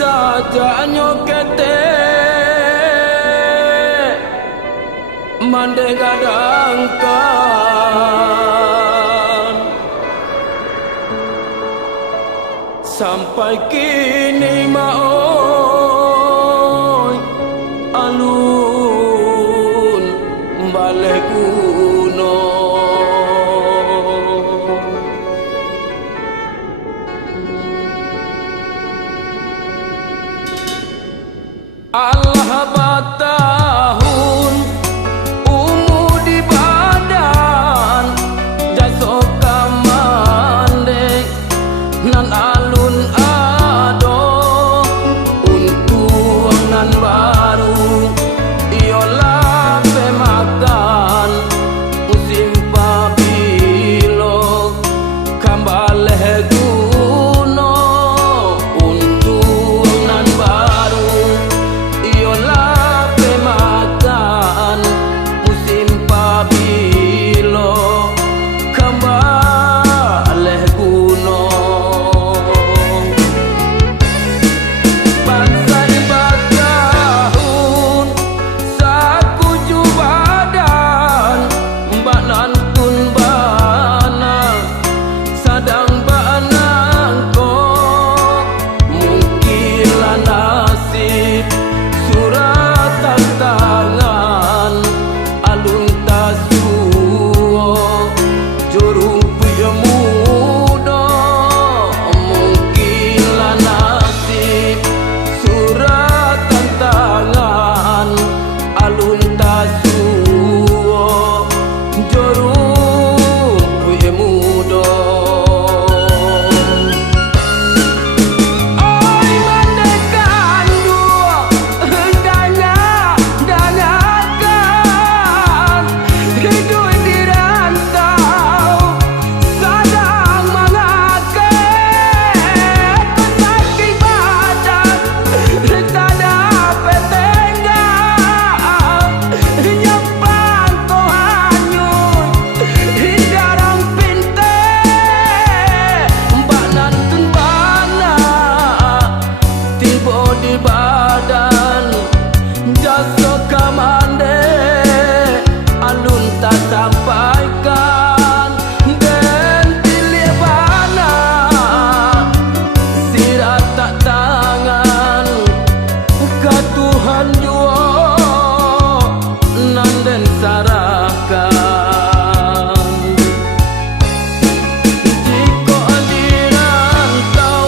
saja nyokete mande gadangkan sampai kini maoi alun balik kuno. Allah batahun umur di badan jasok kamande nan alun ado untuk nan baru iolah pemakan musim pabilo kambale guno untuk nan baru iolah pemakan musim pabilo kambale guno. Bangsa ibatahun sakuju badan mbak nantun bana sadang banangko mungkinlah nasib surat tantangan alun tasuo jorung puyo mudo mungkinlah nasib surat tantangan alun tasuo jorung puyo mudo. Oi mandekan dua danyakan hidup di rantau sadang mengake kesakit badan tak dapat tenggang nyepang kau hanyut hindarang pinte mbak nantun bana tiba di badan jasa kamande alun tak sampaikan dan pilih bana sirat tak tangan ke Tuhan jua nanden sarahkan. Jika dirantau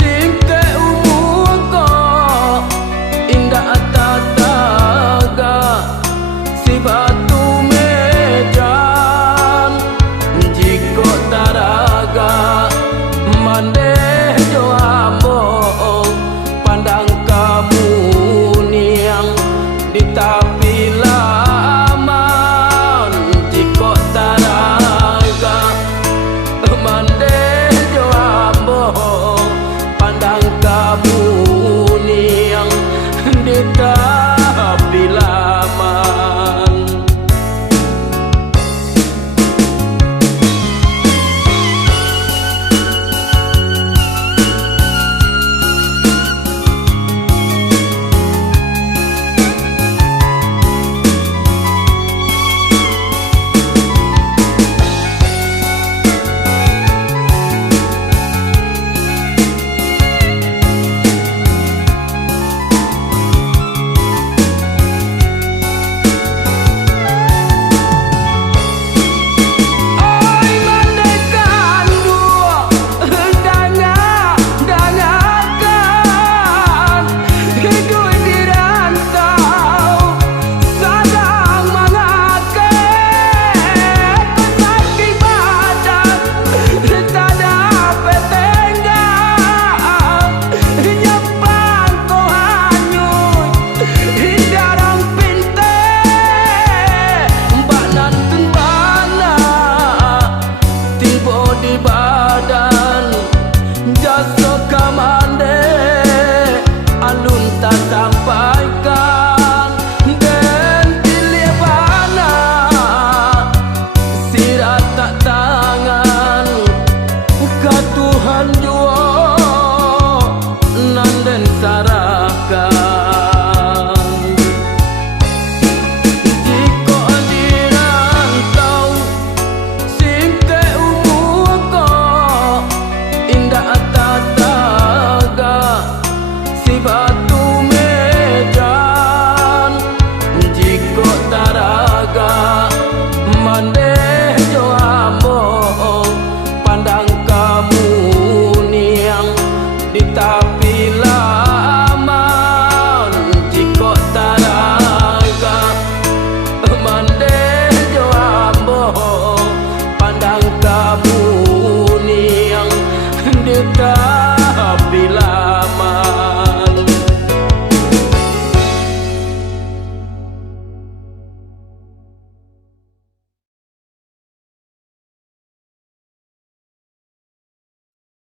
singke umurko indah tataga si batu medan jika taraga mande joambo pandang kamu niang di tapi laman jika taraga mande joambo pandang kamu niang di tapi laman. Oi mandekan dua danyakan hidup di rantau sadang mengake kesakit badan tak dapat tenggang nyepang kau hanyut hindarang pinte mbak nantun bana tiba di badan jasa kamande